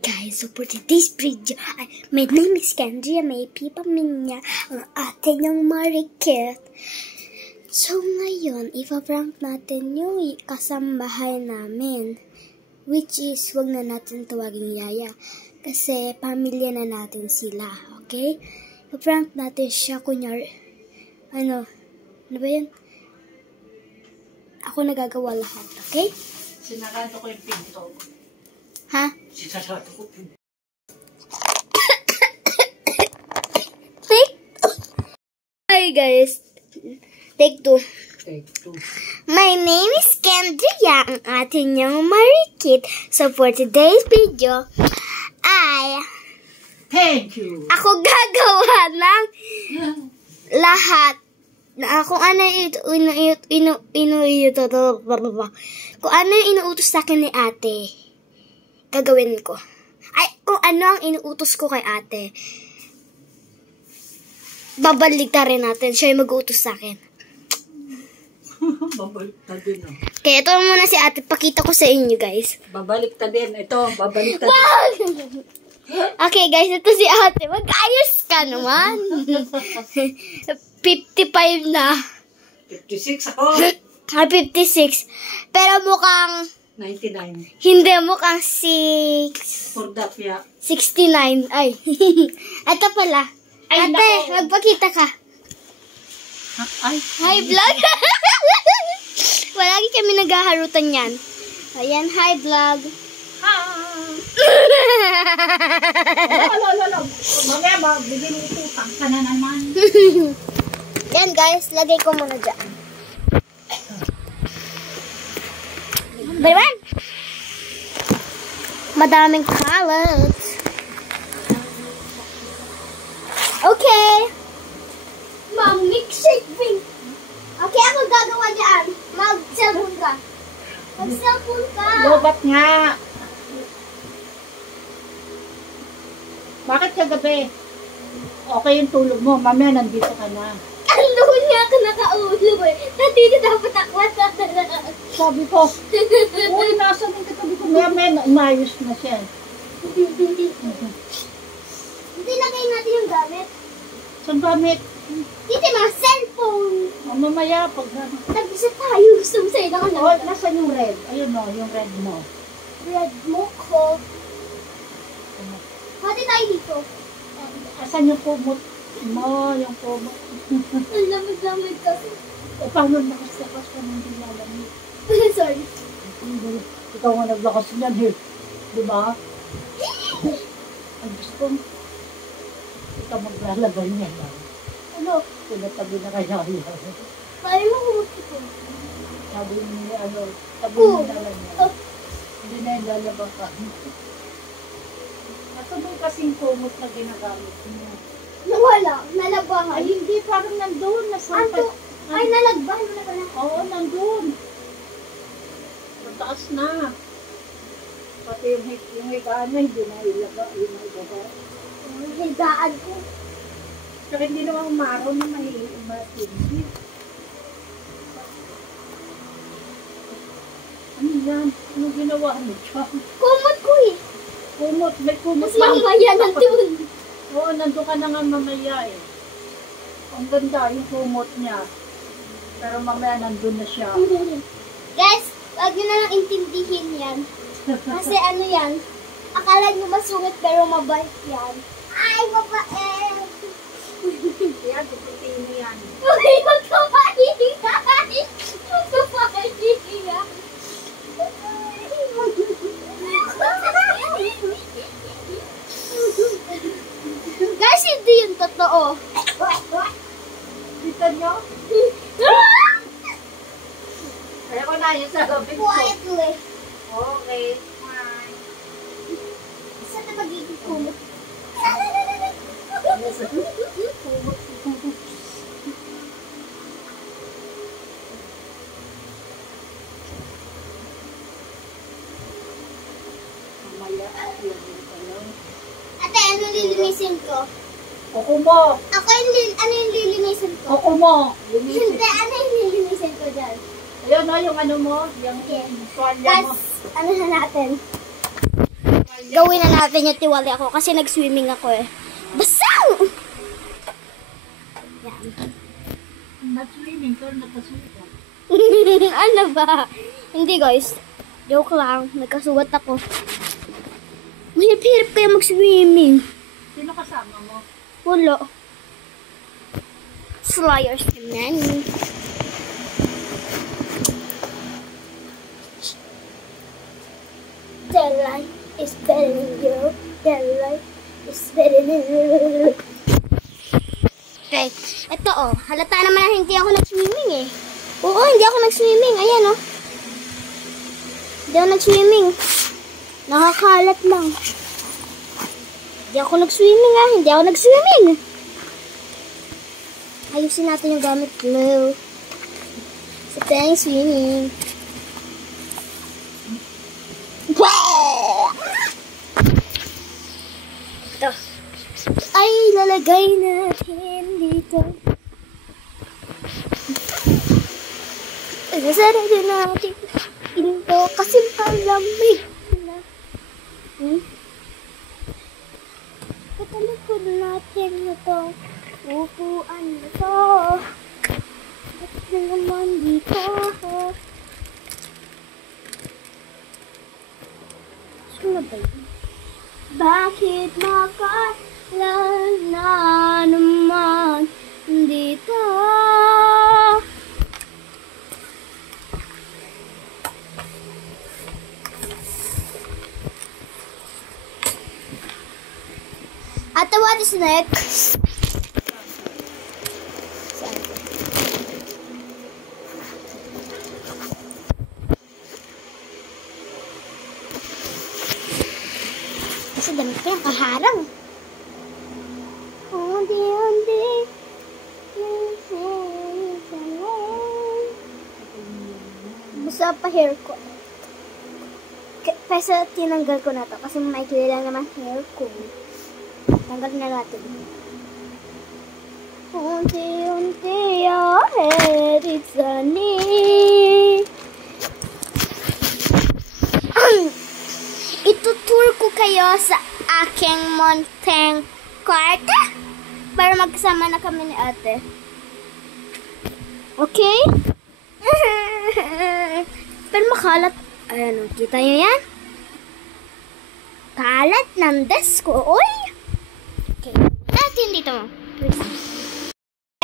Guys, so for today's video, my name is Kendria, may pipaminya ang ate niyang Marikit. So ngayon, ipaprank natin yung kasambahay namin. Which is, wag na natin tawaging Yaya. Kasi pamilya na natin sila, okay? Ipaprank natin siya, kunyari, ano ba yun? Ako nagagawa lahat, okay? Sinarado ko yung pinto. Ha? Sinarado ko pinto. Hi guys. Take two. Take two. My name is Kendria, ang ating niyang Marikit. So for today's video, Thank you. ako gagawa ng lahat na kung ano kung ano yung inuutos sa akin ni ate, gagawin ko. Ay, kung ano ang inuutos ko kay ate, babaligtarin natin. Siya yung mag-uutos sa akin. Babaliktad din. Kaya ito muna si ate. Pakita ko sa inyo, guys. Babaliktad din. Ito, babaliktad din. Wow! Okay, guys. Ito si ate. Mag-ayos ka naman. 55 na. 56 ako. 56. Pero mukhang 99. hindi, mukhang 6. For that, yeah. 69. Ay. Ito pala. Ay, ate, nako. magpakita ka. Ay. Hi, vlog. Palagi kami naghaharutan yan. Ayan, hi, vlog. Lalo. Mamaya ba, bigyan mo utang ka na naman. Yan, guys. Lagay ko muna dyan. Baliban! Madaming colors. Okay. Ma'am, milkshake drink. Okay, ako gagawa dyan. Mag-cellphone ka. Mag-cellphone ka. Lobat nga. Bakit kagabi? Okay yung tulog mo. Mamaya nandito ka na. Ano niya ako nakaulo eh. Dito dapat ako Sabi ko, uy, nasa ng katabi ko. Mamaya naayos na siya. Hindi lagay natin yung gamit. Saan gamit? Dito mga cellphone. Mamaya, pag Nag-isa tayo. Gusto mo sa'yo na oh, nasaan yung red? Ayun o, yung red mo. Red mo ko. Hati tayo dito. Asan yung kumot mo? Yung kumot. Ang lamig-lamig kasi. E, paano lakas-lakas ka nang dilalamig? Sorry. Ikaw nga naglakas niyan eh. Diba? Ang gusto mo. Ikaw maglalagay niya. Ano? Pinatabi na kaya yan. Paano mo kumot ko? Sabi niya, ano, tabi niya na lang yan. Hindi na yung lalabang ka. Nasabay kasing kumot na ginagamit niya. Nawala. Nalabangan. Ay, hindi. Parang nandun. Anto? Ay, nalagban mo na pala. Oo, nandun. Mataas na. Pati yung higaan niya, hindi na ilaga. Yun na ilaga. Higaan ko. Saka hindi naman umaraw na may matindi. Ano yan? Ano ginawa mo dyan? Kumot ko eh. Kumot. May kumot. Mas mamaya nandun. Oo, nandun ka na nga mamaya eh. Ang ganda yung kumot niya. Pero mamaya nandun na siya. Guys, wag nyo na lang intindihin yan. Kasi ano yan, akala nyo masungit pero mabait yan. Ay, mabait! Kaya, tututin mo yan. Uy, huwag ka maingay! Huwag ka maingay! Guys, hindi yun totoo. Kita nyo? Kaya ko na yun sa gabi ko. Quietly. Okay. Bye. Saan na magiging kumot? Ate, ano lilinisin ko? Kuko mo. Ako ano yung lilinisin ko? Kuko mo. Hindi, ano yung lilinisin ko dyan? Ayun na yung ano mo. Yung tuwalya mo. Tapos, ano na natin? Tuwalya Gawin na natin yung tiwali ako kasi nag-swimming ako eh. Basang! Yan. Nag-swimming, pero nakasuot. Ano ba? Hindi guys. Joke lang. Nagkasugat ako. Mahirap kaya mag-swimming. Sino kasama mo? Wala. Flyers naman. The light is better than you. The light is better than you. Okay. Ito oh. Halata naman na hindi ako nag-swimming eh. Oo, hindi ako nag-swimming. Ayan oh. Hindi ako nag-swimming. Nakakalat lang. Hindi ako nag-swimming ah. Hindi ako nag-swimming. Ayusin natin yung gamit glue. Sa tayong swimming. Ito. Ay, lalagay natin dito. Sarado natin ito kasi malamig na. Patalikod natin ito. Upuan ito. At naman dito. Sino ba yun? Bakit makalan na naman dito? Ate, what is next? Kasi damit ko yung kaharang. Undi. Basta pa hair ko. Kaysa tinanggal ko na to. Kasi maikli lang naman hair ko. Tanggal na natin. Unti-unti ahead, it's sunny. Itutour ko kayo sa aking mountain kwarta para magkasama na kami ni ate. Okay? Pero makalat. Ayan, kita nyo yan? Kalat ng desk ko. Uy! Okay. Natin dito mo.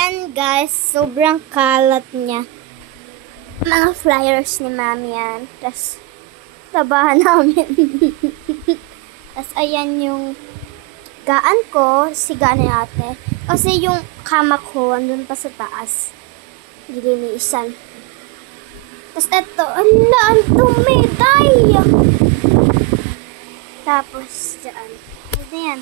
Yan guys, sobrang kalat niya. Mga flyers ni mami yan. Tapos, tabahan namin. Tapos, ayan yung gaan ko. Siga ni ate. Kasi yung kama ko, andun pa sa taas. Gilinisan. Tapos, eto. Ala, ang dumi. Day! Tapos, dyan. Ito yan.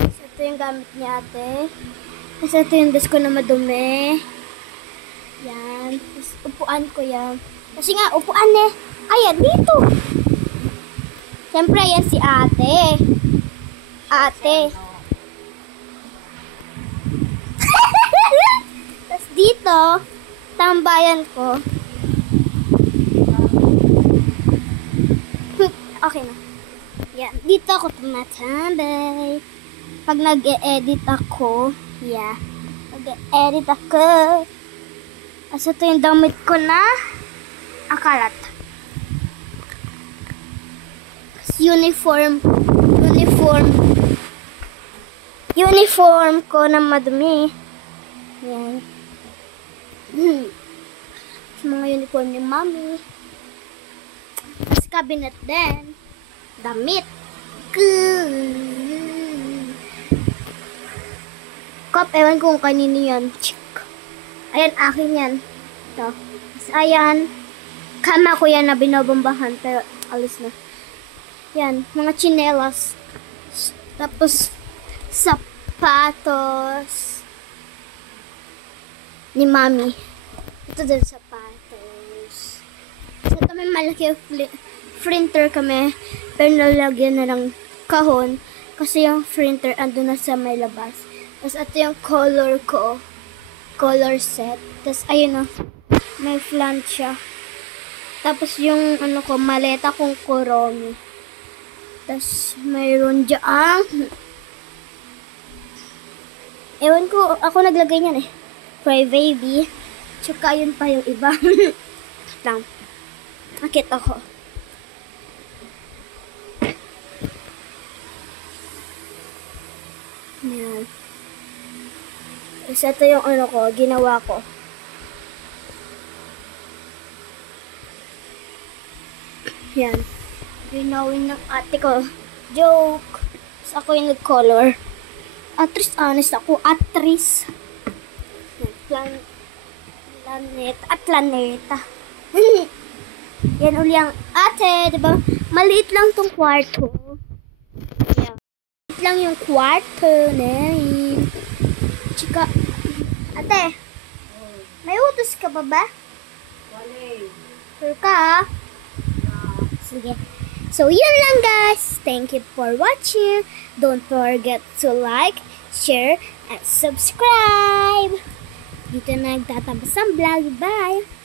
Tapos, ito yung gamit ni ate. Tapos, ito yung desk ko na madumi. Yan. Tapos, upuan ko yan. Kasi nga, upuan eh. Ayan, dito. Siyempre, yan si ate. Ate. Tapos, dito, tambayan ko. Okay na. Yan. Dito ako tumatambay. Pag nag-e-edit ako, yeah. Nag-e-edit ako. As ito yung damit ko na akalat. Uniform ko na madumi. Yan. Mga uniform ni mami. Tapos cabinet din. Damit. Kop, ewan ko kung kanino yan. Ayan, akin yan. Ito. Tapos ayan. Kama ko yan na binabombahan. Pero alis na. Yan. Mga chinelas. Tapos sapatos ni mami. Ito din sapatos. So, ito may malaki printer kami. Pero nalagyan na lang kahon. Kasi yung printer ando na sa may labas. Tapos ito yung color ko. Color set. Tapos ayun o. May flant siya. Tapos yung ano ko, maleta kong Kuromi. Tas mayroon dyan. Ewan ko, ako naglagay niyan eh. Cry baby. Tsaka yun pa yung iba. Lang. Akit ako. Yan. Tapos ito yung ano ko, ginawa ko. Yan. Ginawin ng ate ko. Joke. Tapos ako yung nag-color. Actress, honest ako. Actress. Planeta. Yan uli ang ate, diba? Maliit lang tong kwarto. Yan. Maliit lang yung kwarto na yun. Chika. Ate, may utos ka ba ba? Wale. Sure ka? Sige. So, yun lang guys. Thank you for watching. Don't forget to like, share, and subscribe. Dito na nagtatapos ang vlog. Bye!